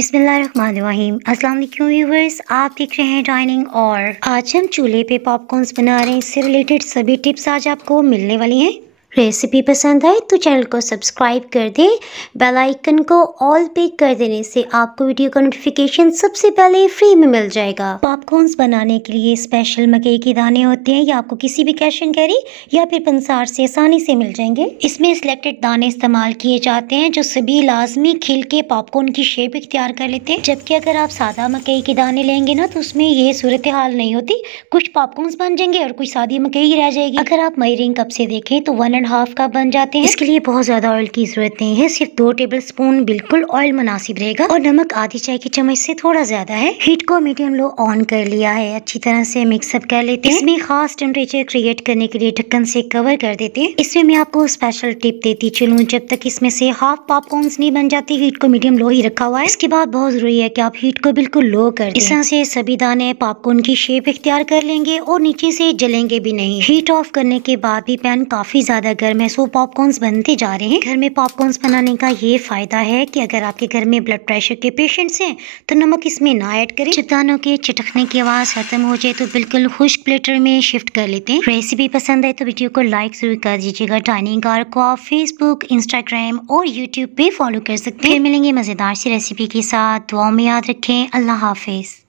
बिस्मिल्लाहिर्रहमानिर्रहीम। अस्सलाम वालेकुम व्यूअर्स, आप देख रहे हैं डाइनिंग। और आज हम चूल्हे पे पॉपकॉर्न्स बना रहे हैं। इससे रिलेटेड सभी टिप्स आज आपको मिलने वाली हैं। रेसिपी पसंद आए तो चैनल को सब्सक्राइब कर दें। बेल आइकन को ऑल पे कर देने से आपको वीडियो का नोटिफिकेशन सबसे पहले फ्री में मिल जाएगा। पॉपकॉर्न्स बनाने के लिए स्पेशल मकई के दाने होते हैं, या आपको किसी भी कैश एंड कैरी या फिर पंसार से आसानी से मिल जाएंगे। इसमें सिलेक्टेड दाने इस्तेमाल किए जाते हैं जो सभी लाजमी खिल के पॉपकॉर्न की शेप इख्तियार कर लेते हैं। जबकि अगर आप सादा मकई के दाने लेंगे ना तो उसमें ये सूरत हाल नहीं होती। कुछ पॉपकॉर्न्स बन जाएंगे और कुछ सादी मकई ही रह जाएगी। अगर आप मेजरिंग कप से देखें तो 1.5 कप बन जाते हैं। इसके लिए बहुत ज्यादा ऑयल की जरूरत नहीं है, सिर्फ 2 टेबल स्पून बिल्कुल ऑयल मुनासिब रहेगा। और नमक आधी चाय की चम्मच से थोड़ा ज्यादा है। हीट को मीडियम लो ऑन कर लिया है, अच्छी तरह से मिक्सअप कर लेते हैं। इसमें खास टेम्परेचर क्रिएट करने के लिए ढक्कन से कवर कर देते हैं। इसमें मैं आपको स्पेशल टिप देती चलूं, जब तक इसमें से हाफ पॉपकॉर्न्स नहीं बन जाती हीट को मीडियम लो ही रखा हुआ है। इसके बाद बहुत जरूरी है कि आप हीट को बिल्कुल लो कर दें। इस तरह से सभी दाने पॉपकॉर्न की शेप इख्तियार कर लेंगे और नीचे से जलेंगे भी नहीं। हीट ऑफ करने के बाद भी पैन काफी ज्यादा गर्म है, सो पॉपकॉर्न्स बनते जा रहे हैं। घर में पॉपकॉर्न्स बनाने का ये फायदा है कि अगर आपके घर में ब्लड प्रेशर के पेशेंट्स हैं तो नमक इसमें ना ऐड करें। जब दानों के चटकने की आवाज खत्म हो जाए तो बिल्कुल खुश्क प्लेटर में शिफ्ट कर लेते हैं। रेसिपी पसंद है तो वीडियो को लाइक जरूर कर दीजिएगा। डाइनिंग कार को आप फेसबुक, इंस्टाग्राम और यूट्यूब पे फॉलो कर सकते हैं। फिर मिलेंगे मजेदार सी रेसिपी के साथ। दुआ में याद रखें। अल्लाह हाफिज।